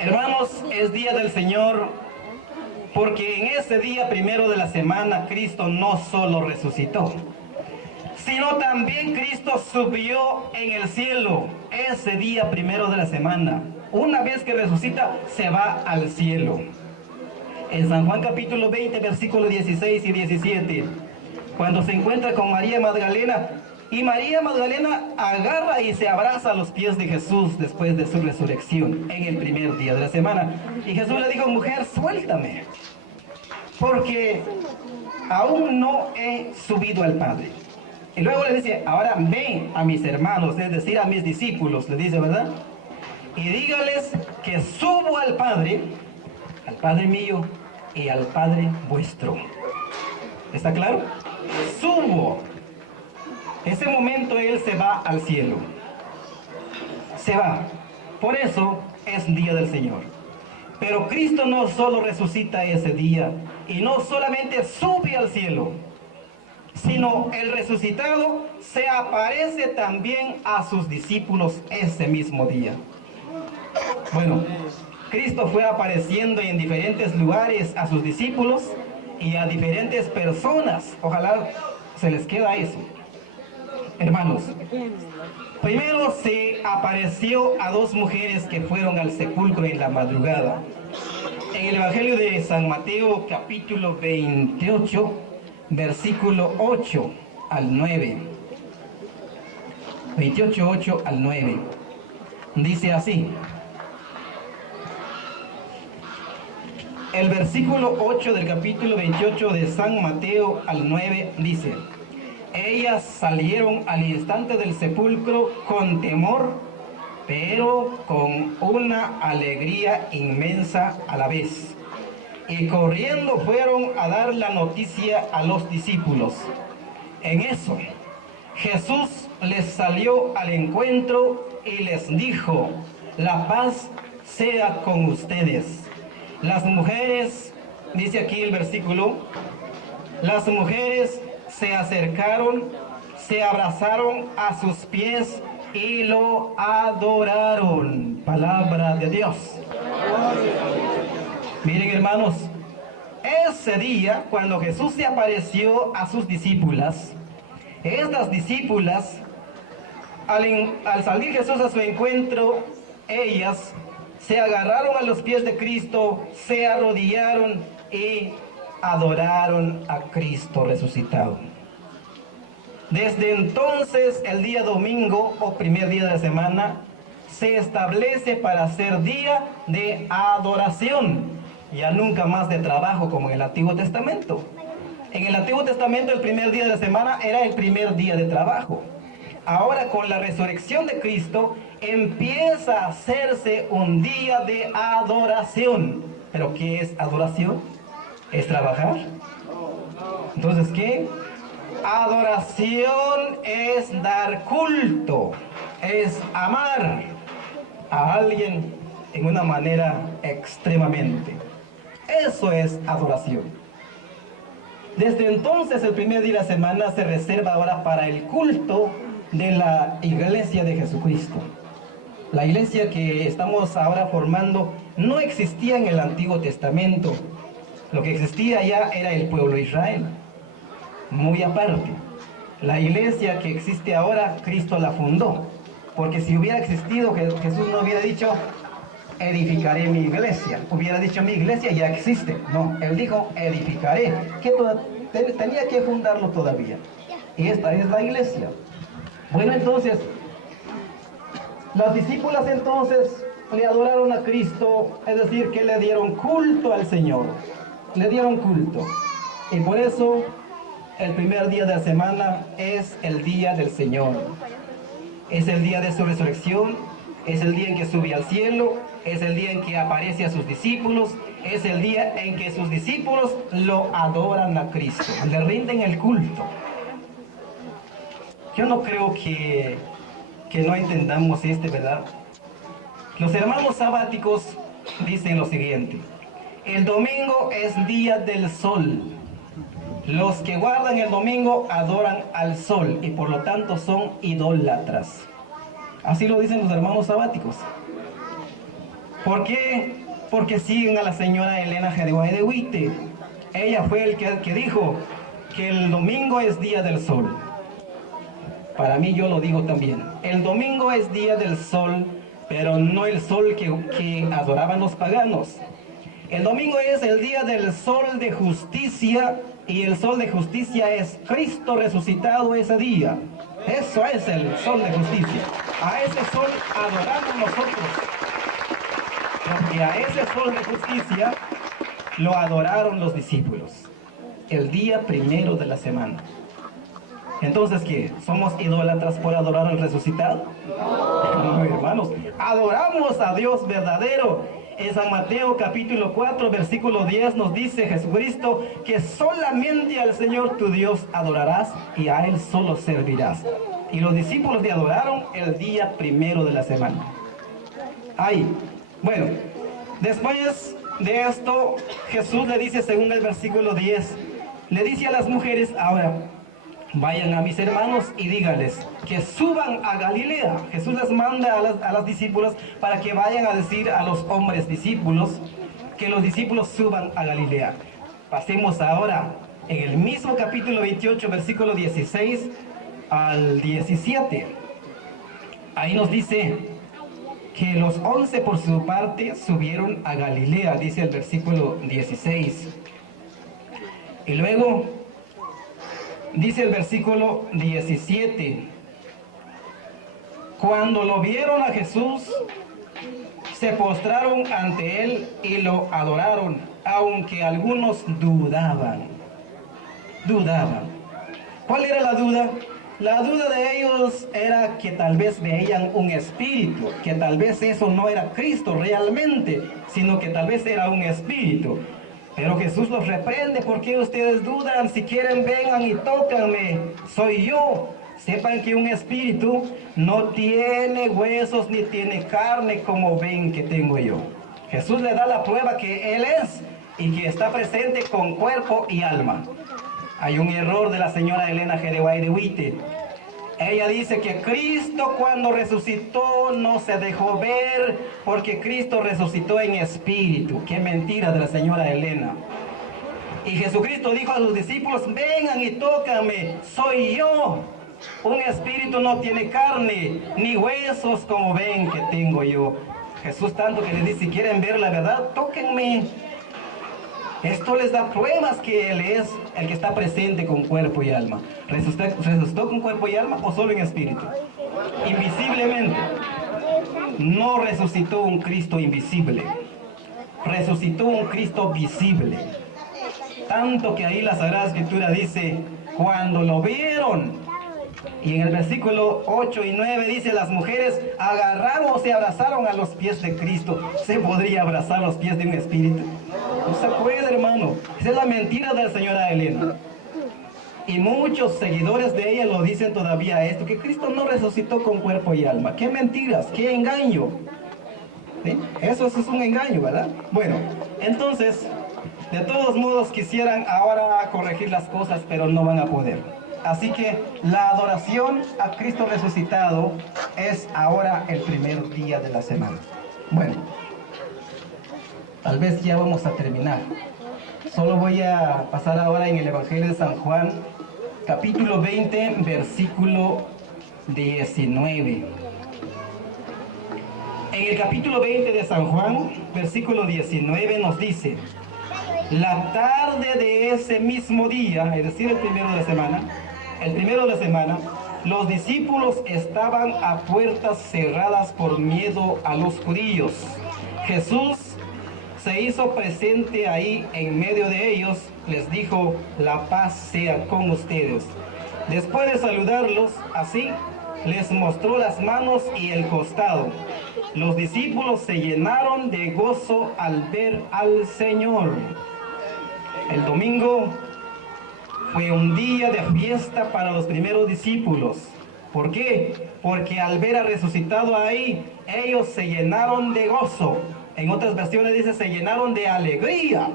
Hermanos, es día del Señor porque en ese día primero de la semana Cristo no solo resucitó, sino también Cristo subió en el cielo ese día primero de la semana. Una vez que resucita, se va al cielo. En San Juan capítulo 20, versículos 16 y 17, cuando se encuentra con María Magdalena, y María Magdalena agarra y se abraza a los pies de Jesús después de su resurrección en el primer día de la semana. Y Jesús le dijo: mujer, suéltame, porque aún no he subido al Padre. Y luego le dice: ahora ven a mis hermanos, es decir, a mis discípulos, le dice, ¿verdad? Y dígales que subo al Padre mío y al Padre vuestro. ¿Está claro? Subo. Ese momento Él se va al cielo. Se va. Por eso es día del Señor. Pero Cristo no solo resucita ese día y no solamente sube al cielo, sino el resucitado se aparece también a sus discípulos ese mismo día. Bueno, Cristo fue apareciendo en diferentes lugares a sus discípulos y a diferentes personas. Ojalá se les queda eso. Hermanos, primero se apareció a dos mujeres que fueron al sepulcro en la madrugada. En el Evangelio de San Mateo, capítulo 28, versículo 8 al 9. 28, 8 al 9. Dice así. El versículo 8 del capítulo 28 de San Mateo al 9 dice: ellas salieron al instante del sepulcro con temor, pero con una alegría inmensa a la vez. Y corriendo fueron a dar la noticia a los discípulos. En eso, Jesús les salió al encuentro y les dijo: la paz sea con ustedes. Las mujeres, dice aquí el versículo, las mujeres se acercaron, se abrazaron a sus pies y lo adoraron. Palabra de Dios. Miren, hermanos, ese día cuando Jesús se apareció a sus discípulas, estas discípulas, al salir Jesús a su encuentro, ellas se agarraron a los pies de Cristo, se arrodillaron y adoraron a Cristo resucitado. Desde entonces, el día domingo o primer día de la semana se establece para ser día de adoración, ya nunca más de trabajo como en el Antiguo Testamento. En el Antiguo Testamento el primer día de la semana era el primer día de trabajo. Ahora, con la resurrección de Cristo, empieza a hacerse un día de adoración. ¿Pero qué es adoración? ¿Es trabajar? Entonces, ¿qué? Adoración es dar culto, es amar a alguien en una manera extremadamente. Eso es adoración. Desde entonces, el primer día de la semana se reserva ahora para el culto de la iglesia de Jesucristo. La iglesia que estamos ahora formando no existía en el Antiguo Testamento. Lo que existía ya era el pueblo de Israel, muy aparte. La iglesia que existe ahora, Cristo la fundó. Porque si hubiera existido, Jesús no hubiera dicho: edificaré mi iglesia. Hubiera dicho: mi iglesia ya existe. No, Él dijo: edificaré. Que tenía que fundarlo todavía. Y esta es la iglesia. Bueno, entonces, las discípulas entonces le adoraron a Cristo, es decir, que le dieron culto al Señor. Le dieron culto. Y por eso el primer día de la semana es el día del Señor. Es el día de su resurrección, es el día en que sube al cielo, es el día en que aparece a sus discípulos, es el día en que sus discípulos lo adoran a Cristo, le rinden el culto. Yo no creo que no entendamos ¿verdad? Los hermanos sabáticos dicen lo siguiente: el domingo es día del sol. Los que guardan el domingo adoran al sol y por lo tanto son idólatras. Así lo dicen los hermanos sabáticos. ¿Por qué? Porque siguen a la señora Elena G. de Guay de Huite. Ella fue el que dijo que el domingo es día del sol. Para mí, yo lo digo también. El domingo es día del sol, pero no el sol que adoraban los paganos. El domingo es el día del sol de justicia, y el sol de justicia es Cristo resucitado ese día. Eso es el sol de justicia. A ese sol adoramos nosotros. Porque a ese sol de justicia lo adoraron los discípulos. El día primero de la semana. Entonces, ¿qué? ¿Somos idólatras por adorar al resucitado? No, hermanos. Adoramos a Dios verdadero. En San Mateo capítulo 4, versículo 10 nos dice Jesucristo que solamente al Señor tu Dios adorarás y a Él solo servirás. Y los discípulos le adoraron el día primero de la semana. Ahí. Bueno, después de esto, Jesús le dice, según el versículo 10, le dice a las mujeres, ahora, vayan a mis hermanos y díganles que suban a Galilea. Jesús les manda a las discípulas para que vayan a decir a los hombres discípulos que los discípulos suban a Galilea. Pasemos ahora en el mismo capítulo 28, versículo 16 al 17. Ahí nos dice que los 11 por su parte subieron a Galilea, dice el versículo 16. Y luego dice el versículo 17, cuando lo vieron a Jesús, se postraron ante él y lo adoraron, aunque algunos dudaban. ¿Cuál era la duda? La duda de ellos era que tal vez veían un espíritu, que tal vez eso no era Cristo realmente, sino que tal vez era un espíritu. Pero Jesús los reprende. ¿Por qué ustedes dudan? Si quieren, vengan y tócanme. Soy yo. Sepan que un espíritu no tiene huesos ni tiene carne como ven que tengo yo. Jesús le da la prueba que Él es y que está presente con cuerpo y alma. Hay un error de la señora Elena G. de Guay de Huite. Ella dice que Cristo cuando resucitó no se dejó ver porque Cristo resucitó en espíritu. Qué mentira de la señora Elena. Y Jesucristo dijo a los discípulos, vengan y tócame, soy yo. Un espíritu no tiene carne ni huesos como ven que tengo yo. Jesús tanto que les dice, si quieren ver la verdad, tóquenme. Esto les da pruebas que Él es el que está presente con cuerpo y alma. ¿Resucitó con cuerpo y alma o solo en espíritu? Invisiblemente. No resucitó un Cristo invisible. Resucitó un Cristo visible. Tanto que ahí la Sagrada Escritura dice, cuando lo vieron. Y en el versículo 8 y 9 dice, las mujeres agarraron o se abrazaron a los pies de Cristo. ¿Se podría abrazar los pies de un espíritu? No se puede, hermano. Esa es la mentira de la señora Elena. Y muchos seguidores de ella lo dicen todavía esto, que Cristo no resucitó con cuerpo y alma. ¡Qué mentiras! ¡Qué engaño! ¿Sí? Eso es un engaño, ¿verdad? Bueno, entonces, de todos modos quisieran ahora corregir las cosas, pero no van a poder. Así que la adoración a Cristo resucitado es ahora el primer día de la semana. Bueno, tal vez ya vamos a terminar. Solo voy a pasar ahora en el Evangelio de San Juan, capítulo 20, versículo 19. En el capítulo 20 de San Juan, versículo 19 nos dice, la tarde de ese mismo día, es decir, el primero de la semana, los discípulos estaban a puertas cerradas por miedo a los judíos. Jesús se hizo presente ahí en medio de ellos, les dijo, la paz sea con ustedes. Después de saludarlos así, les mostró las manos y el costado. Los discípulos se llenaron de gozo al ver al Señor. El domingo fue un día de fiesta para los primeros discípulos. ¿Por qué? Porque al ver al resucitado ahí, ellos se llenaron de gozo. En otras versiones dice, se llenaron de alegría.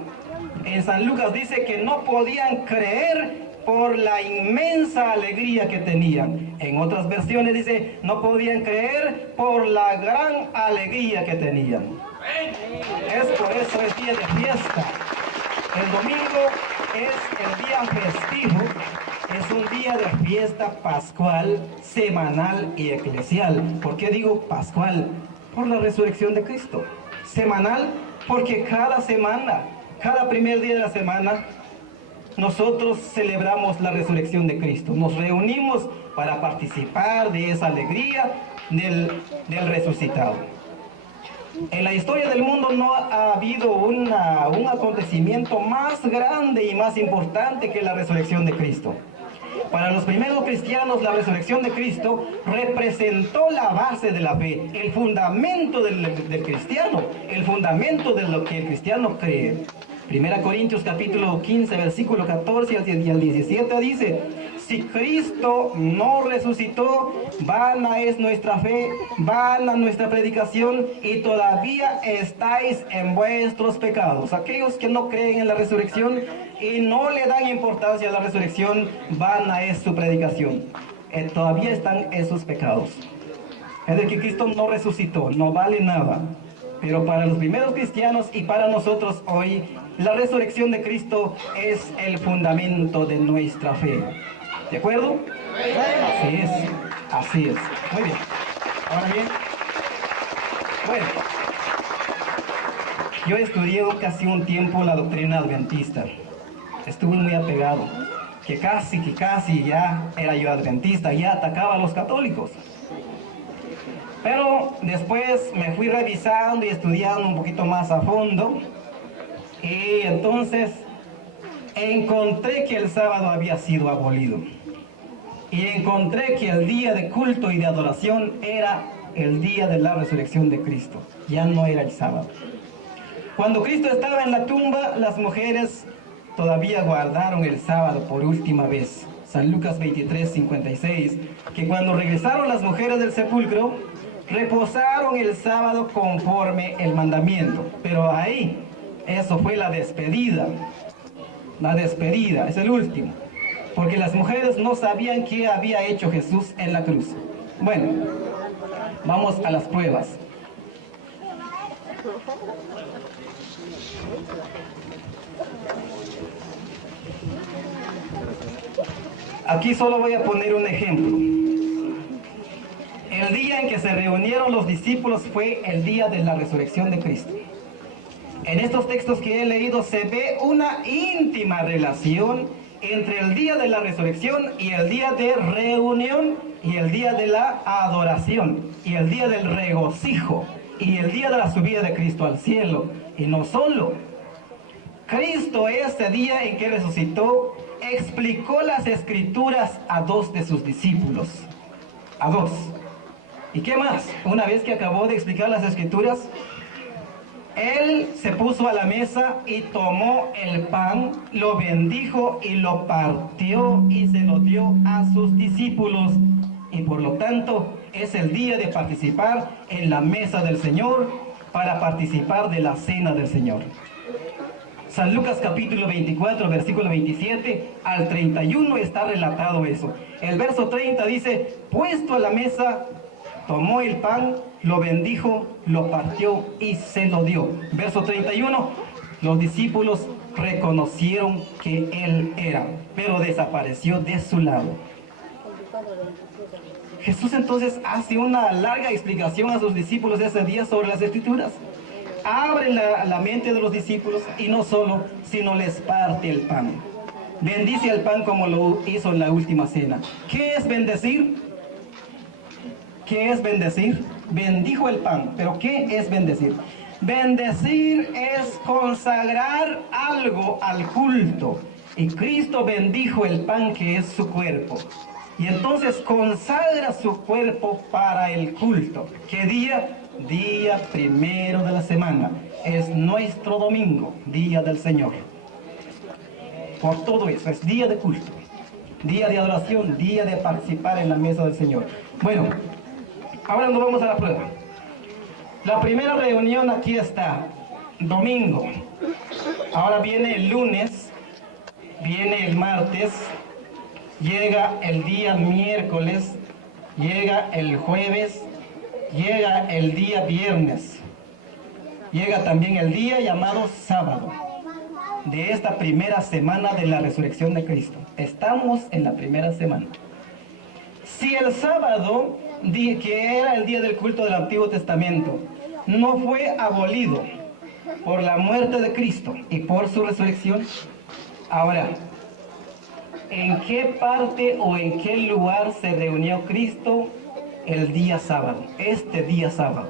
En San Lucas dice que no podían creer por la inmensa alegría que tenían. En otras versiones dice, no podían creer por la gran alegría que tenían. Es por eso es día de fiesta. El domingo es el día festivo, es un día de fiesta pascual, semanal y eclesial. ¿Por qué digo pascual? Por la resurrección de Cristo. Semanal, porque cada semana, cada primer día de la semana, nosotros celebramos la resurrección de Cristo. Nos reunimos para participar de esa alegría del resucitado. En la historia del mundo no ha habido un acontecimiento más grande y más importante que la resurrección de Cristo. Para los primeros cristianos, la resurrección de Cristo representó la base de la fe, el fundamento del cristiano, el fundamento de lo que el cristiano cree. 1 Corintios capítulo 15, versículo 14 y al 17 dice: si Cristo no resucitó, vana es nuestra fe, vana nuestra predicación, y todavía estáis en vuestros pecados. Aquellos que no creen en la resurrección y no le dan importancia a la resurrección, vana es su predicación. Todavía están en sus pecados. Es de que Cristo no resucitó, no vale nada. Pero para los primeros cristianos y para nosotros hoy, la resurrección de Cristo es el fundamento de nuestra fe. ¿De acuerdo? Así es, así es. Muy bien. Ahora bien, bueno, yo estudié casi un tiempo la doctrina adventista. Estuve muy apegado, que casi ya era yo adventista, ya atacaba a los católicos. Pero después me fui revisando y estudiando un poquito más a fondo, y entonces encontré que el sábado había sido abolido. Y encontré que el día de culto y de adoración era el día de la resurrección de Cristo. Ya no era el sábado. Cuando Cristo estaba en la tumba, las mujeres todavía guardaron el sábado por última vez. San Lucas 23, 56, que cuando regresaron las mujeres del sepulcro, reposaron el sábado conforme el mandamiento. Pero ahí, eso fue la despedida. La despedida, es el último. Porque las mujeres no sabían qué había hecho Jesús en la cruz. Bueno, vamos a las pruebas. Aquí solo voy a poner un ejemplo. El día en que se reunieron los discípulos fue el día de la resurrección de Cristo. En estos textos que he leído se ve una íntima relación entre el día de la resurrección y el día de reunión y el día de la adoración y el día del regocijo y el día de la subida de Cristo al cielo. Y no solo, Cristo ese día en que resucitó explicó las escrituras a 2 de sus discípulos, a 2. ¿Y qué más? Una vez que acabó de explicar las escrituras, Él se puso a la mesa y tomó el pan, lo bendijo y lo partió y se lo dio a sus discípulos. Y por lo tanto es el día de participar en la mesa del Señor, para participar de la cena del Señor. San Lucas capítulo 24, versículo 27 al 31 está relatado eso. El verso 30 dice: puesto a la mesa, tomó el pan, lo bendijo, lo partió y se lo dio. Verso 31, los discípulos reconocieron que Él era, pero desapareció de su lado. Jesús entonces hace una larga explicación a sus discípulos ese día sobre las escrituras. Abre la mente de los discípulos y no solo, sino les parte el pan. Bendice el pan como lo hizo en la última cena. ¿Qué es bendecir? ¿Qué es bendecir? Bendijo el pan, pero ¿qué es bendecir? Bendecir es consagrar algo al culto. Y Cristo bendijo el pan, que es su cuerpo. Y entonces consagra su cuerpo para el culto. ¿Qué día? Día primero de la semana. Es nuestro domingo, día del Señor. Por todo eso, es día de culto, día de adoración, día de participar en la mesa del Señor. Bueno, ahora nos vamos a la prueba. La primera reunión aquí está, domingo. Ahora viene el lunes, viene el martes, llega el día miércoles, llega el jueves, llega el día viernes, llega también el día llamado sábado, de esta primera semana de la resurrección de Cristo. Estamos en la primera semana. Si el sábado, que era el día del culto del Antiguo Testamento, no fue abolido por la muerte de Cristo y por su resurrección, ahora, ¿en qué parte o en qué lugar se reunió Cristo el día sábado? Este día sábado.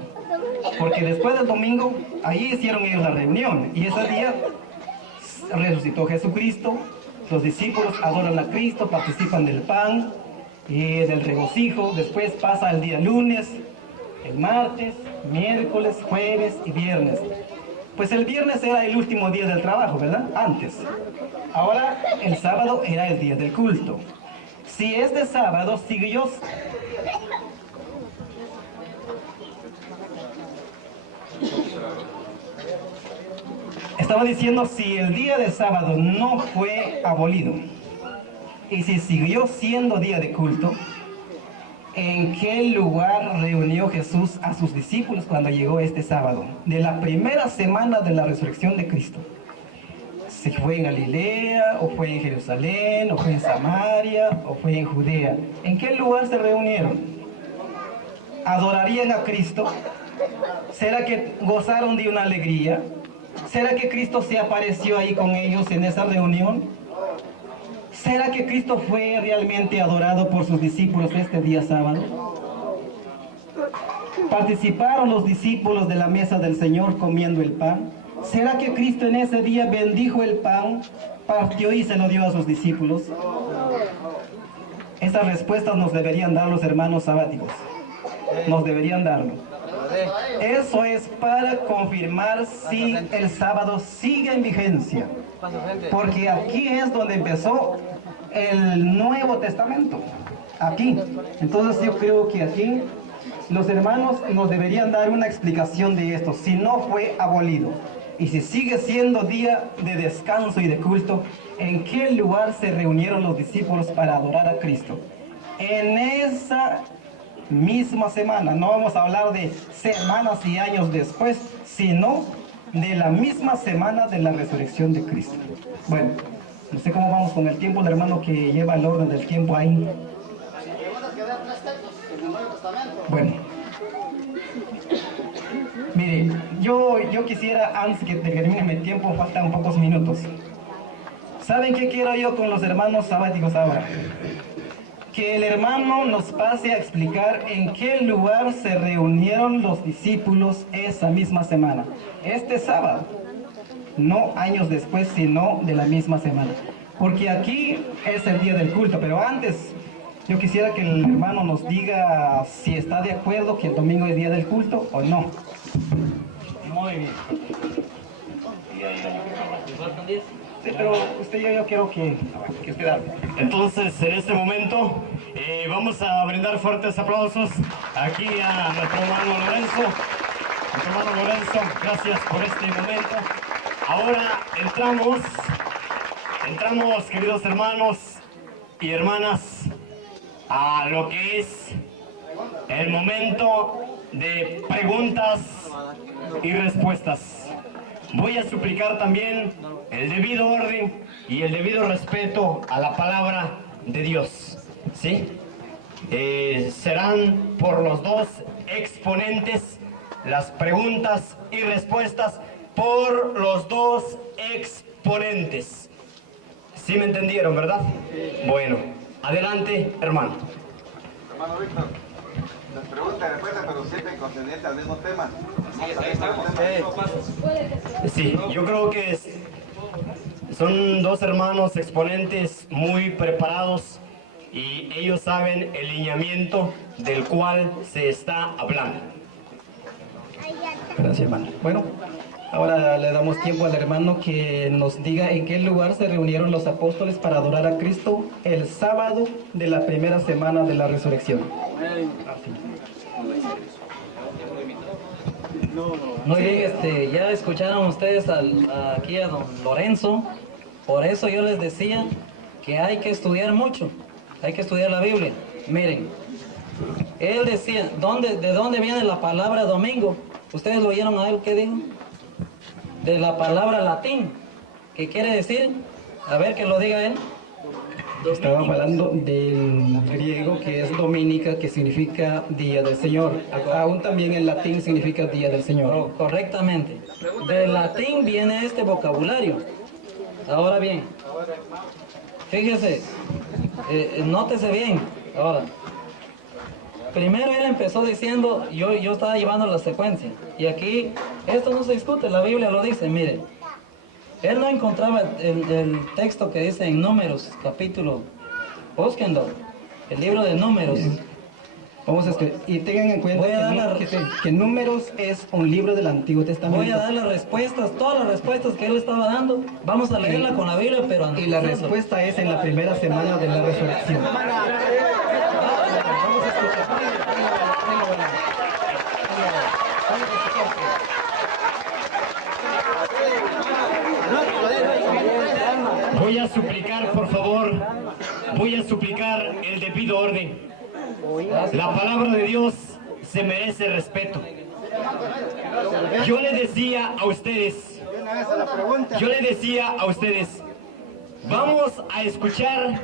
Porque después del domingo, ahí hicieron ellos la reunión. Y ese día resucitó Jesucristo, los discípulos adoran a Cristo, participan del pan y del regocijo. Después pasa el día lunes, el martes, miércoles, jueves y viernes. Pues el viernes era el último día del trabajo, ¿verdad? Antes. Ahora el sábado era el día del culto. Si es de sábado, siguió. Estaba diciendo, si el día de sábado no fue abolido y si siguió siendo día de culto, ¿en qué lugar reunió Jesús a sus discípulos cuando llegó este sábado? De la primera semana de la resurrección de Cristo. Si fue en Galilea, o fue en Jerusalén, o fue en Samaria, o fue en Judea. ¿En qué lugar se reunieron? ¿Adorarían a Cristo? ¿Será que gozaron de una alegría? ¿Será que Cristo se apareció ahí con ellos en esa reunión? ¿Será que Cristo fue realmente adorado por sus discípulos este día sábado? ¿Participaron los discípulos de la mesa del Señor comiendo el pan? ¿Será que Cristo en ese día bendijo el pan, partió y se lo dio a sus discípulos? Estas respuestas nos deberían dar los hermanos sabáticos. Nos deberían darlo. Eso es para confirmar si el sábado sigue en vigencia. Porque aquí es donde empezó el Nuevo Testamento. Aquí. Entonces yo creo que aquí los hermanos nos deberían dar una explicación de esto. Si no fue abolido y si sigue siendo día de descanso y de culto, ¿en qué lugar se reunieron los discípulos para adorar a Cristo? En esa misma semana. No vamos a hablar de semanas y años después, sino de la misma semana de la resurrección de Cristo. Bueno, no sé cómo vamos con el tiempo, el hermano que lleva el orden del tiempo ahí. Bueno, mire, yo quisiera, antes que termine mi tiempo, faltan pocos minutos. ¿Saben qué quiero yo con los hermanos sabáticos ahora? Que el hermano nos pase a explicar en qué lugar se reunieron los discípulos esa misma semana. Este sábado, no años después, sino de la misma semana. Porque aquí es el día del culto, pero antes yo quisiera que el hermano nos diga si está de acuerdo que el domingo es día del culto o no. Muy bien. Sí, pero yo quiero que usted hable. Entonces, en este momento, vamos a brindar fuertes aplausos aquí a nuestro hermano Lorenzo. Nuestro hermano Lorenzo, gracias por este momento. Ahora entramos, queridos hermanos y hermanas, a lo que es el momento de preguntas y respuestas. Voy a suplicar también el debido orden y el debido respeto a la palabra de Dios, ¿sí? Serán por los dos exponentes las preguntas y respuestas por los dos exponentes. ¿Sí me entendieron, verdad? Bueno, adelante, hermano. Hermano Víctor, las preguntas y respuestas, pero siempre concernientes al mismo tema. Sí, yo creo que son dos hermanos exponentes muy preparados y ellos saben el lineamiento del cual se está hablando. Gracias, hermano. Bueno, ahora le damos tiempo al hermano que nos diga en qué lugar se reunieron los apóstoles para adorar a Cristo el sábado de la primera semana de la resurrección. Muy bien, ya escucharon ustedes aquí a don Lorenzo. Por eso yo les decía que hay que estudiar mucho, hay que estudiar la Biblia. Miren, él decía, ¿de dónde viene la palabra domingo? ¿Ustedes lo oyeron a él qué dijo? de la palabra latín. ¿Qué quiere decir? A ver que lo diga él. Estaba hablando del griego que es Dominica, que significa Día del Señor. Aún también en latín significa Día del Señor. Oh, correctamente. Del latín viene este vocabulario. Ahora bien, fíjese, nótese bien. Ahora, primero él empezó diciendo, yo estaba llevando la secuencia. Y aquí, esto no se discute, la Biblia lo dice, mire. Él no encontraba el texto que dice en Números, capítulo, búsquenlo, el libro de Números. Vamos a escribir. Y tengan en cuenta Voy a dar que Números es un libro del Antiguo Testamento. Voy a dar las respuestas, todas las respuestas que él estaba dando. Vamos a leerla con la Biblia, pero Y la analizando. respuesta es en la primera semana de la resurrección. Vamos a escuchar. Voy a suplicar, por favor, voy a suplicar el debido orden. La palabra de Dios se merece respeto. Yo le decía a ustedes, vamos a escuchar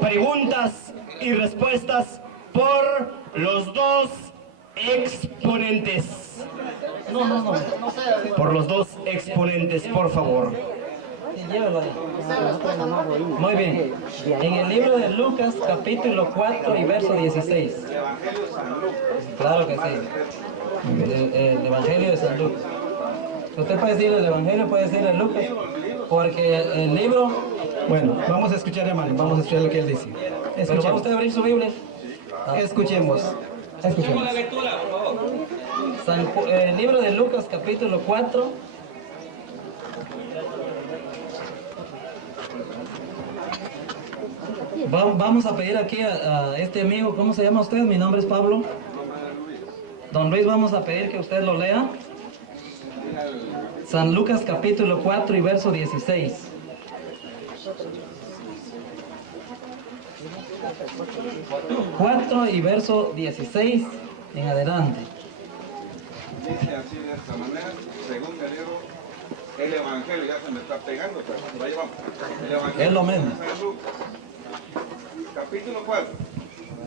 preguntas y respuestas por los dos exponentes. No. Por los dos exponentes, por favor. Llévalo ahí. Muy bien. En el libro de Lucas, capítulo 4 y verso 16. Claro que sí. El Evangelio de San Lucas. Usted puede decir el Evangelio, puede decir el Lucas, porque el libro... Bueno, vamos a escuchar, hermano. Vamos a escuchar lo que él dice. Pero va Escuchemos. usted a abrir su Biblia. Escuchemos. Escuchemos. El libro de Lucas, capítulo 4. Vamos a pedir aquí a este amigo, ¿cómo se llama usted? Mi nombre es Pablo. Don Luis, vamos a pedir que usted lo lea. San Lucas capítulo 4 y verso 16. Cuatro y verso 16 en adelante. Dice así de esta manera, según me libro, el Evangelio, ya se me está pegando, pero ahí vamos. El Evangelio Es lo mismo. de San Lucas, capítulo 4,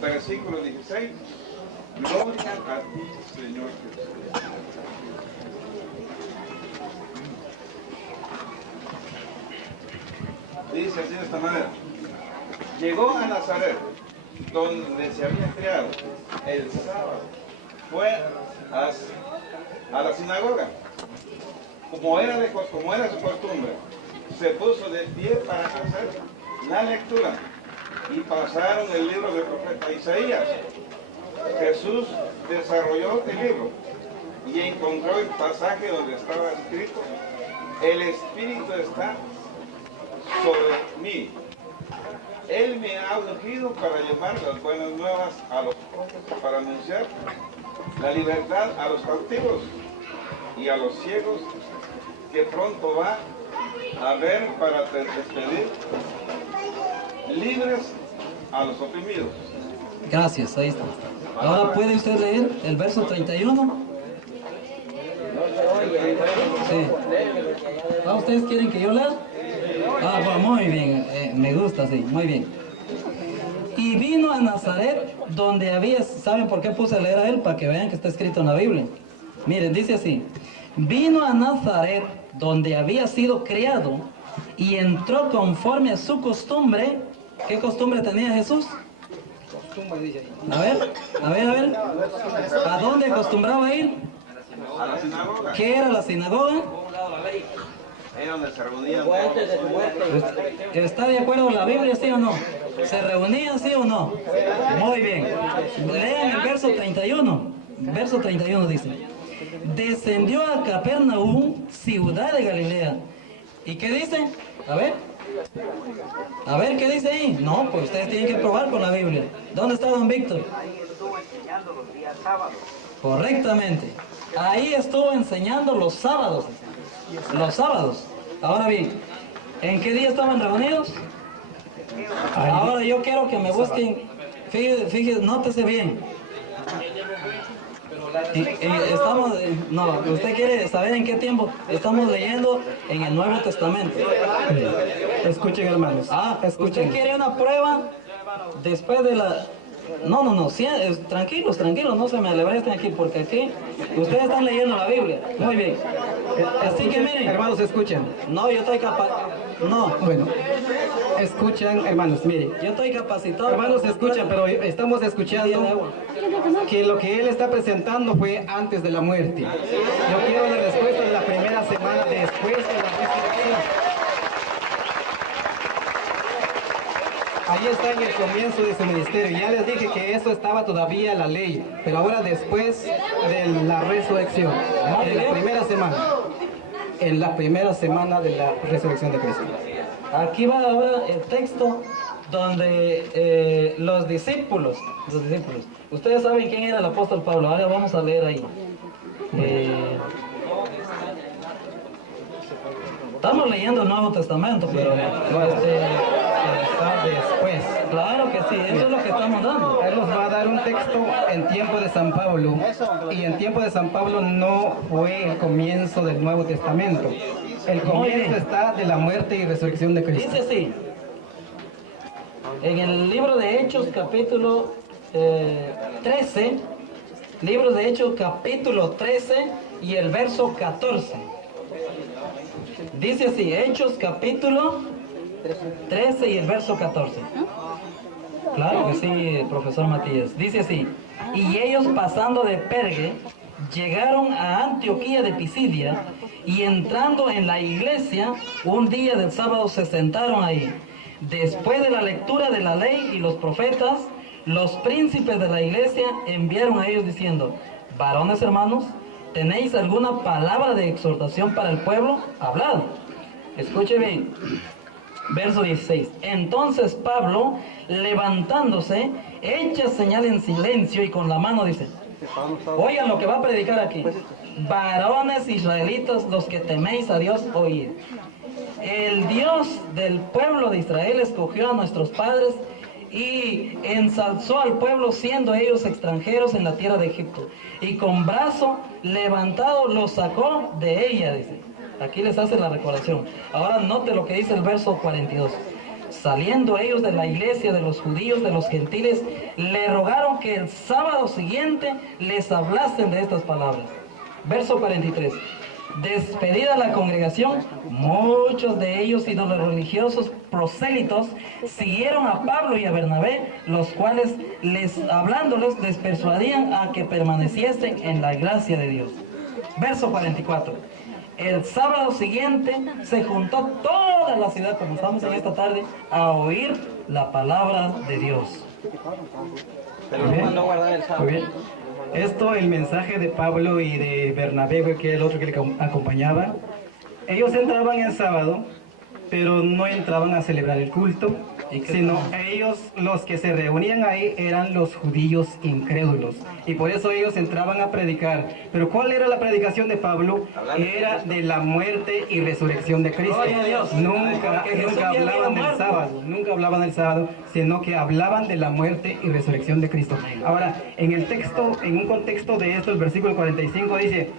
versículo 16. Gloria a ti, Señor Jesús. Dice así de esta manera. Llegó a Nazaret, donde se había criado, el sábado. Fue a la sinagoga. Como era su costumbre, se puso de pie para hacer la lectura. Y pasaron el libro del profeta Isaías. Jesús desarrolló el libro y encontró el pasaje donde estaba escrito: el Espíritu está sobre mí. Él me ha ungido para llevar las buenas nuevas a los pobres, para anunciar la libertad a los cautivos y a los ciegos, que pronto va a ver, para despedir libres a los oprimidos. Gracias, ahí está. Ahora puede usted leer el verso 31. Sí. ¿Ustedes quieren que yo lea? Bueno, muy bien, me gusta, sí, muy bien. Y vino a Nazaret, donde había, ¿saben por qué puse a leer a él? Para que vean que está escrito en la Biblia. Miren, dice así: vino a Nazaret, donde había sido criado, y entró conforme a su costumbre. ¿Qué costumbre tenía Jesús? A ver. ¿A dónde acostumbraba ir? A la sinagoga, ¿Qué era la sinagoga? ahí donde se reunían. ¿Está de acuerdo con la Biblia, sí o no? ¿Se reunían, sí o no? Muy bien. Lean el verso 31. Verso 31 dice: descendió a Capernaum, ciudad de Galilea. ¿Y qué dice? A ver, ¿qué dice ahí? No, pues ustedes tienen que probar con la Biblia. ¿Dónde está don Víctor? Ahí estuvo enseñando los días sábados. Correctamente. Ahí estuvo enseñando los sábados. Los sábados. Ahora bien, ¿en qué día estaban reunidos? Ahora yo quiero que me busquen. Fíjense, nótese bien. Estamos, no, usted quiere saber en qué tiempo. Estamos leyendo en el Nuevo Testamento. Escuchen, hermanos. ¿Usted quiere una prueba después de la... No, sí, tranquilos, no se me alebresten aquí, porque aquí ustedes están leyendo la Biblia. Muy bien. Así que miren. Hermanos, escuchen. No, yo estoy Bueno, escuchan, hermanos, miren. yo estoy capacitado. Hermanos, escuchan, pero estamos escuchando que lo que él está presentando fue antes de la muerte. Yo quiero la respuesta de la primera semana después de la resurrección. Ahí está en el comienzo de su ministerio. Ya les dije que eso estaba todavía en la ley, pero ahora después de la resurrección, en la primera semana. En la primera semana de la resurrección de Cristo. Aquí va ahora el texto donde los discípulos, ustedes saben quién era el apóstol Pablo. Ahora vamos a leer ahí. Estamos leyendo el Nuevo Testamento, pero Está después. claro que sí, eso es lo que estamos dando. Él nos va a dar un texto en tiempo de San Pablo. Y en tiempo de San Pablo no fue el comienzo del Nuevo Testamento. El comienzo está de la muerte y resurrección de Cristo. Dice así, en el libro de Hechos capítulo 13, libro de Hechos capítulo 13 y el verso 14. Dice así, Hechos capítulo 13 y el verso 14. Claro que sí, profesor Matías. Dice así, y ellos pasando de Pergue, llegaron a Antioquía de Pisidia, y entrando en la iglesia, un día del sábado se sentaron ahí. Después de la lectura de la ley y los profetas, los príncipes de la iglesia enviaron a ellos diciendo, varones hermanos, ¿tenéis alguna palabra de exhortación para el pueblo? Hablad. Escuche bien. Verso 16. Entonces Pablo, levantándose, echa señal en silencio y con la mano dice, oigan lo que va a predicar aquí. Varones israelitas, los que teméis a Dios, oíd. El Dios del pueblo de Israel escogió a nuestros padres y ensalzó al pueblo siendo ellos extranjeros en la tierra de Egipto. Y con brazo levantado los sacó de ella, dice. Aquí les hace la recordación. Ahora note lo que dice el verso 42. Saliendo ellos de la iglesia de los judíos, de los gentiles, le rogaron que el sábado siguiente les hablasen de estas palabras. Verso 43. Despedida la congregación, muchos de ellos ídolos religiosos prosélitos siguieron a Pablo y a Bernabé, los cuales hablándoles les persuadían a que permaneciesen en la gracia de Dios. Verso 44. El sábado siguiente se juntó toda la ciudad, como estamos en esta tarde, a oír la palabra de Dios. Muy bien. Esto, el mensaje de Pablo y de Bernabé, que era el otro que le acompañaba, ellos entraban el sábado, pero no entraban a celebrar el culto, sino ellos, los que se reunían ahí, eran los judíos incrédulos, y por eso ellos entraban a predicar. Pero ¿cuál era la predicación de Pablo? Era de la muerte y resurrección de Cristo. Nunca hablaban del sábado, sino que hablaban de la muerte y resurrección de Cristo. Ahora, en el texto, en un contexto de esto, el versículo 45 dice,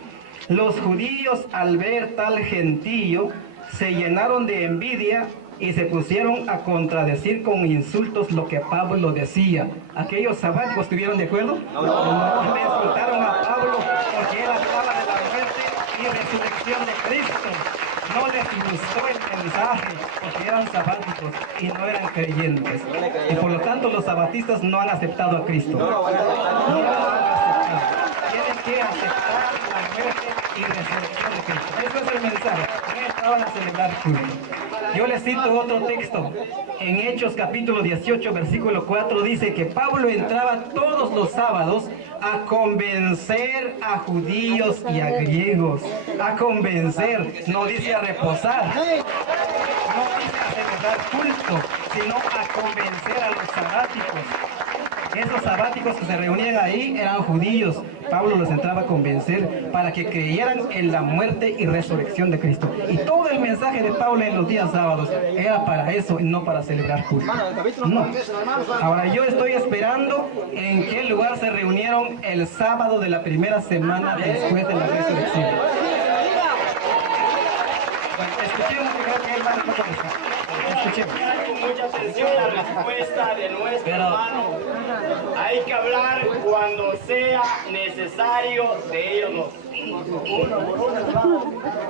los judíos al ver tal gentío se llenaron de envidia y se pusieron a contradecir con insultos lo que Pablo decía. ¿Aquellos sabáticos estuvieron de acuerdo? No. Le insultaron a Pablo porque él hablaba de la muerte y resurrección de Cristo. No les gustó el mensaje porque eran sabáticos y no eran creyentes. Y por lo tanto los sabatistas no han aceptado a Cristo. No lo han aceptado. Tienen que aceptar la muerte y resurrección de Cristo. Eso es el mensaje. No estaban a celebrar culto. Yo les cito otro texto. En Hechos capítulo 18, versículo 4 dice que Pablo entraba todos los sábados a convencer a judíos y a griegos. A convencer, no dice a reposar. No dice a celebrar culto, sino a convencer a los sabáticos. Esos sabáticos que se reunían ahí eran judíos. Pablo los entraba a convencer para que creyeran en la muerte y resurrección de Cristo. Y todo el mensaje de Pablo en los días sábados era para eso y no para celebrar culto. No. Ahora yo estoy esperando en qué lugar se reunieron el sábado de la primera semana después de la resurrección. Escuchemos que creo que él va a contestar. Escuchemos. Mucha atención a la respuesta de nuestro hermano. Hay que hablar cuando sea necesario de ellos dos.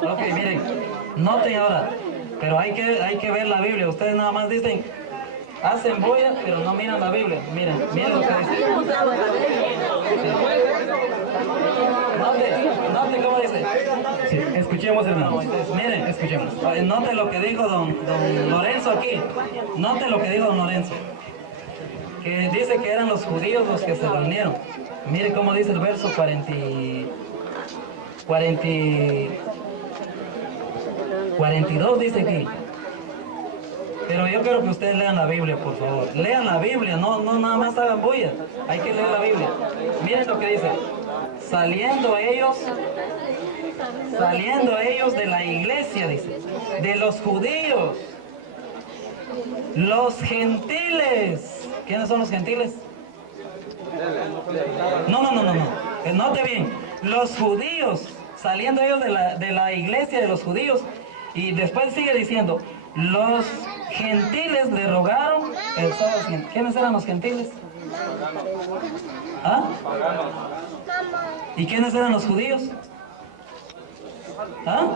Ok, miren, noten ahora, pero hay que ver la Biblia. Ustedes nada más dicen, hacen bulla, pero no miran la Biblia. Miren lo que dice. Note cómo dice. Sí, escuchemos, hermano. Miren, escuchemos. Note lo que dijo don Lorenzo aquí. Note lo que dijo don Lorenzo. Que dice que eran los judíos los que se reunieron. Mire cómo dice el verso 42 dice aquí. Pero yo quiero que ustedes lean la Biblia, por favor. Lean la Biblia, no nada más hagan bulla. Hay que leer la Biblia. Miren lo que dice. Saliendo ellos de la iglesia, dice, de los judíos, los gentiles. ¿Quiénes son los gentiles? No. Note bien. Los judíos, saliendo ellos de la iglesia de los judíos, y después sigue diciendo, los gentiles le rogaron el sábado siguiente. ¿Quiénes eran los gentiles? ¿Ah? ¿Y quiénes eran los judíos? ¿Ah?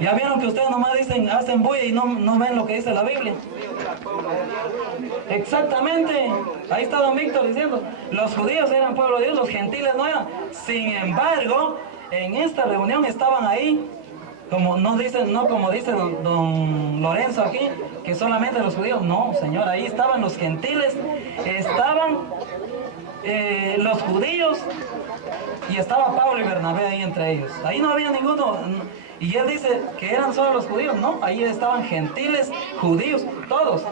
Ya vieron que ustedes nomás dicen, hacen bulla y no ven lo que dice la Biblia. Exactamente. Ahí está don Víctor diciendo, los judíos eran pueblo de Dios, los gentiles no eran. Sin embargo, en esta reunión estaban ahí, como dice don Lorenzo aquí, que solamente los judíos. No, señor, ahí estaban los gentiles, estaban los judíos, y estaba Pablo y Bernabé ahí entre ellos. Ahí no había ninguno. Y él dice que eran solo los judíos. No, ahí estaban gentiles, judíos, todos.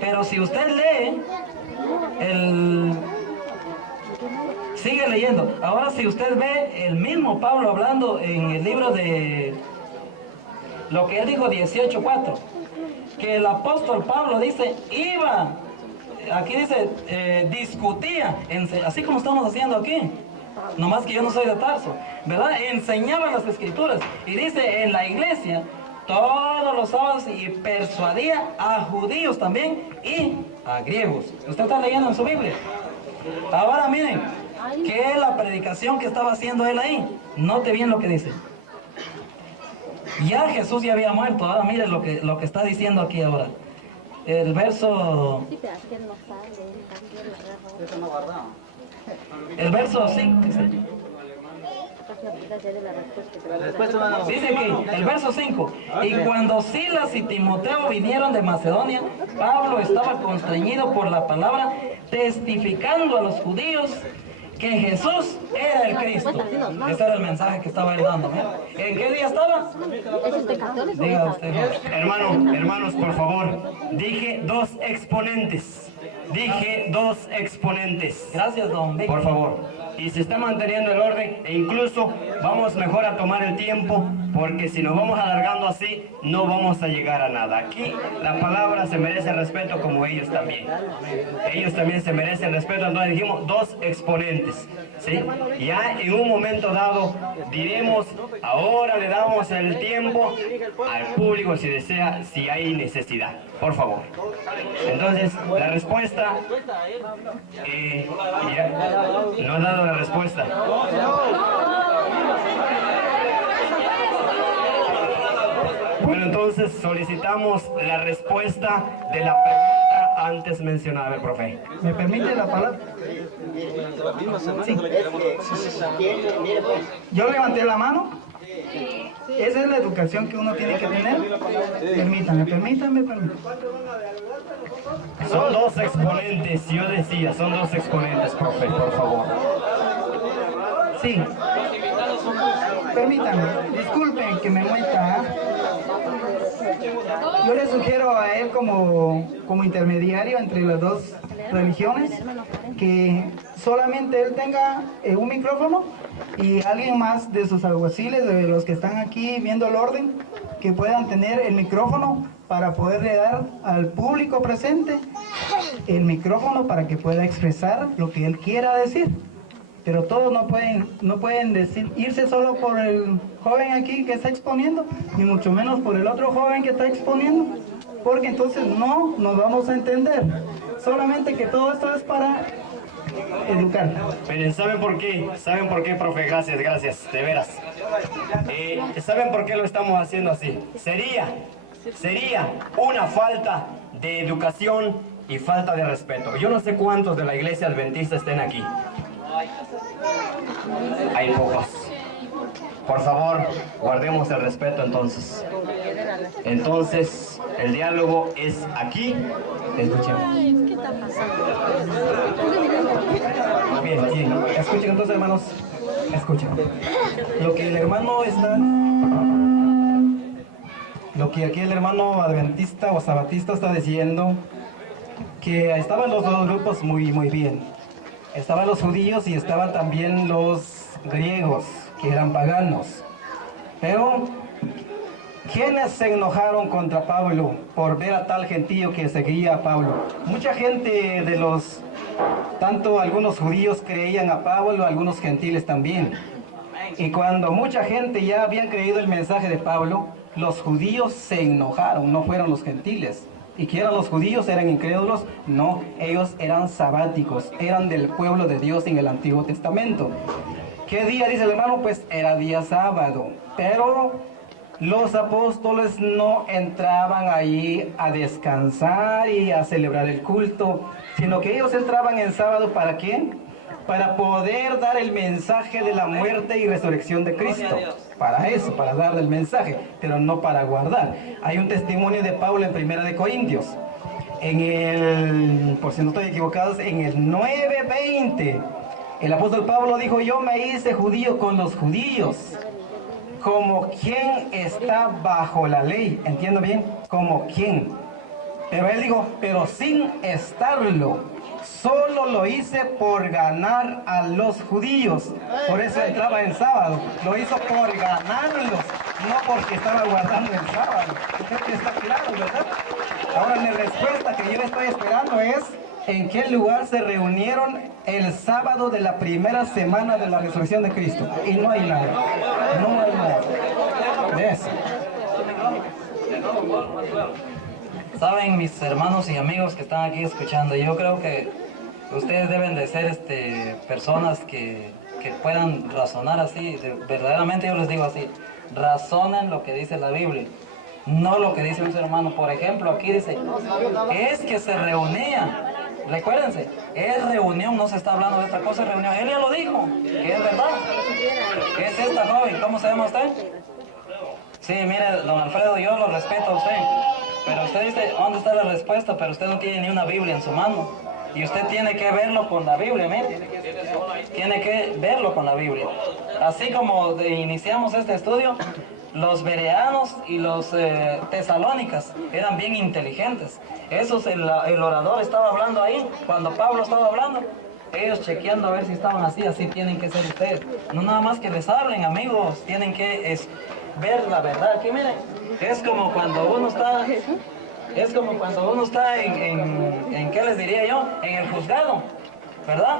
Pero si usted lee, sigue leyendo. Ahora si usted ve el mismo Pablo hablando en el libro de lo que él dijo 18:4, que el apóstol Pablo dice, aquí dice, discutía, así como estamos haciendo aquí. Nomás que yo no soy de Tarso, ¿verdad? Enseñaba las escrituras y dice en la iglesia todos los sábados, y persuadía a judíos también y a griegos. Usted está leyendo en su Biblia. Ahora miren, ¿qué es la predicación que estaba haciendo él ahí? Note bien lo que dice. Ya Jesús ya había muerto. Ahora miren lo que está diciendo aquí ahora. El verso... El verso 5 dice. Dice aquí, el verso 5. Y cuando Silas y Timoteo vinieron de Macedonia, Pablo estaba constreñido por la palabra, testificando a los judíos que Jesús era el Cristo. Ese era el mensaje que estaba él dando, ¿no? ¿En qué día estaba? Diga usted. Hermanos, por favor. Dije dos exponentes. Gracias, don Víctor. Por favor. Y se está manteniendo el orden, e incluso vamos mejor a tomar el tiempo, porque si nos vamos alargando así, no vamos a llegar a nada. Aquí la palabra se merece respeto, como ellos también. Ellos también se merecen respeto. Entonces dijimos dos exponentes, ¿sí? Ya en un momento dado diremos, ahora le damos el tiempo al público si desea, si hay necesidad. Por favor. Entonces, la respuesta, no ha dado la respuesta. Bueno, entonces solicitamos la respuesta de la pregunta antes mencionada, profe. ¿Me permite la palabra? Sí. Yo levanté la mano. Esa es la educación que uno tiene que tener. Permítame. Son dos exponentes, yo decía, son dos exponentes, profe, por favor. Sí. Permítanme, disculpen que me muestra. yo le sugiero a él como intermediario entre las dos religiones que solamente él tenga un micrófono y alguien más de sus alguaciles, de los que están aquí viendo el orden, que puedan tener el micrófono para poderle dar al público presente el micrófono para que pueda expresar lo que él quiera decir. Pero todos no pueden decir, irse solo por el joven aquí que está exponiendo, ni mucho menos por el otro joven que está exponiendo, porque entonces no nos vamos a entender. Solamente que todo esto es para educar. Miren, ¿saben por qué? ¿Saben por qué, profe? Gracias, de veras. ¿Saben por qué lo estamos haciendo así? Sería una falta de educación y falta de respeto. Yo no sé cuántos de la iglesia adventista estén aquí. Hay pocos. Por favor, guardemos el respeto entonces. Entonces, el diálogo es aquí. Escuchemos. Bien. Escuchen entonces, hermanos. Escuchen. Lo que aquí el hermano adventista o sabatista está diciendo, que estaban los dos grupos muy bien. Estaban los judíos y estaban también los griegos, que eran paganos. Pero, ¿quiénes se enojaron contra Pablo por ver a tal gentío que seguía a Pablo? Mucha gente tanto algunos judíos creían a Pablo, algunos gentiles también. Y cuando mucha gente ya habían creído el mensaje de Pablo, los judíos se enojaron, no fueron los gentiles. ¿Y que eran los judíos? ¿Eran incrédulos? No, ellos eran sabáticos, eran del pueblo de Dios en el Antiguo Testamento. ¿Qué día dice el hermano? Pues era día sábado, pero los apóstoles no entraban ahí a descansar y a celebrar el culto, sino que ellos entraban en sábado, ¿para qué? Para poder dar el mensaje de la muerte y resurrección de Cristo. Para eso, para dar el mensaje, pero no para guardar. Hay un testimonio de Pablo en Primera de Corintios, por si no estoy equivocado, en el 9:20. El apóstol Pablo dijo: yo me hice judío con los judíos, como quien está bajo la ley. ¿Entiendo bien? Como quien. Pero él dijo, pero sin estarlo. Solo lo hice por ganar a los judíos. Por eso entraba en sábado. Lo hizo por ganarlos, no porque estaba guardando el sábado. Creo que está claro, ¿verdad? Ahora mi respuesta que yo estoy esperando es: ¿en qué lugar se reunieron el sábado de la primera semana de la resurrección de Cristo? Y no hay nada. No hay nada de eso. Saben, mis hermanos y amigos que están aquí escuchando, yo creo que ustedes deben de ser personas que puedan razonar así. Verdaderamente yo les digo así: razonen lo que dice la Biblia, no lo que dice un ser humano. Por ejemplo, aquí dice, es que se reunían. Recuérdense, es reunión, no se está hablando de esta cosa, es reunión. Él ya lo dijo, que es verdad. ¿Qué es esta joven? ¿Cómo se llama usted? Sí, mire, don Alfredo, yo lo respeto a usted. Pero usted dice, ¿dónde está la respuesta? Pero usted no tiene ni una Biblia en su mano. Y usted tiene que verlo con la Biblia, mire. Tiene que verlo con la Biblia. Así como iniciamos este estudio, los bereanos y los tesalónicas eran bien inteligentes. Esos, el orador estaba hablando ahí, cuando Pablo estaba hablando, ellos chequeando a ver si estaban así tienen que ser ustedes. No nada más que les hablen, amigos, tienen que ver la verdad. Aquí miren, es como cuando uno está en ¿qué les diría yo? En el juzgado, ¿verdad?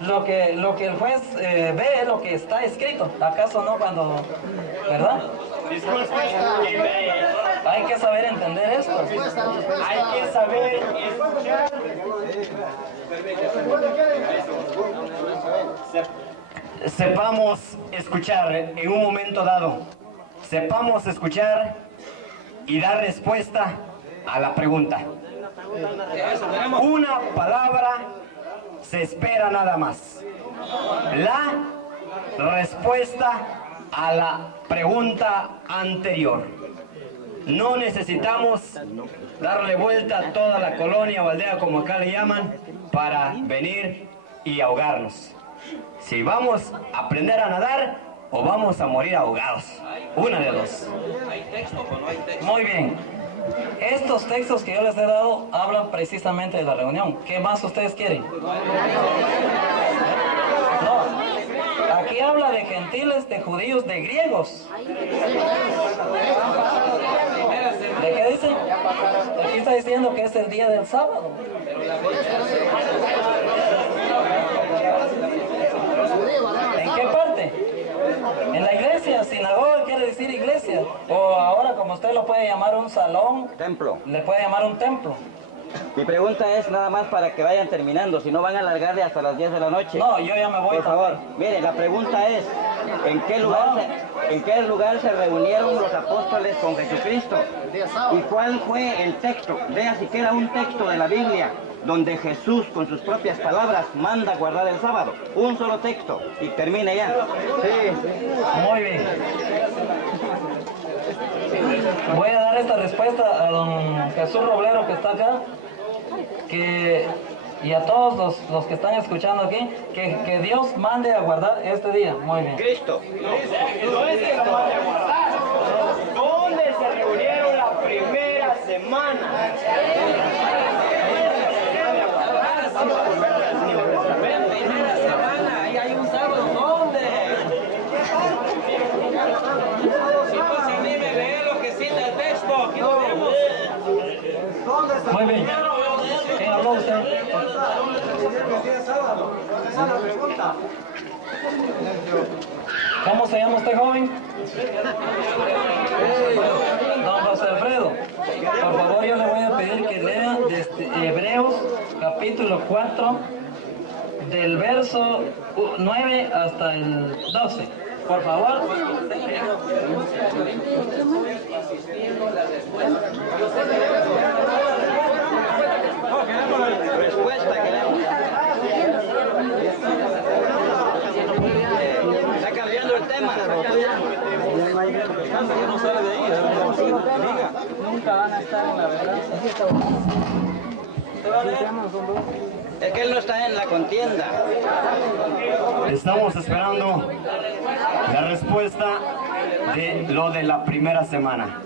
Lo que el juez ve es lo que está escrito. ¿Acaso no cuando, verdad? Hay que saber entender esto. Hay que saber escuchar. Sepamos escuchar en un momento dado. Sepamos escuchar y dar respuesta a la pregunta. Una palabra se espera nada más. La respuesta a la pregunta anterior. No necesitamos darle vuelta a toda la colonia o aldea, como acá le llaman, para venir y ahogarnos. Si vamos a aprender a nadar o vamos a morir ahogados. Una de dos. Muy bien. Estos textos que yo les he dado hablan precisamente de la reunión. ¿Qué más ustedes quieren? No, aquí habla de gentiles, de judíos, de griegos. ¿De qué dice? Aquí está diciendo que es el día del sábado. ¿En qué parte? En la iglesia, sinagoga quiere decir iglesia. O ahora, como usted lo puede llamar un salón, Templo. le puede llamar un templo. Mi pregunta es nada más para que vayan terminando, si no van a alargarle hasta las 10 de la noche. No, yo ya me voy. Por favor, mire, la pregunta es, ¿en qué lugar se reunieron los apóstoles con Jesucristo? ¿Y cuál fue el texto? Vea siquiera un texto de la Biblia donde Jesús con sus propias palabras manda guardar el sábado. Un solo texto y termine ya. Sí. Muy bien. Voy a dar esta respuesta a don Jesús Roblero que está acá, y a todos los que están escuchando aquí, que Dios mande a guardar este día. Muy bien. Cristo. No es que lo mande a guardar. ¿Dónde se reunieron la primera semana? Primera semana, ahí hay un sábado. ¿Dónde? Si pues a mí me lee lo que cita el texto, aquí lo vemos. Muy bien. ¿Quién habló usted? ¿Cómo se llama usted, joven? Don José Alfredo. Por favor, yo le voy a pedir que lea desde Hebreos capítulo 4, del verso 9 hasta el 12. Por favor. Respuesta queremos. Está cambiando el tema. Nunca van a estar en la verdad. Es que él no está en la contienda. Estamos esperando la respuesta de lo de la primera semana.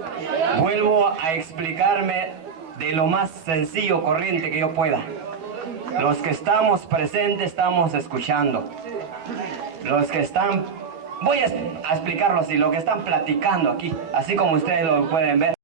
Vuelvo a explicarme de lo más sencillo, corriente que yo pueda. Los que estamos presentes estamos escuchando. Los que están, voy a explicarlo así, los que están platicando aquí, así como ustedes lo pueden ver.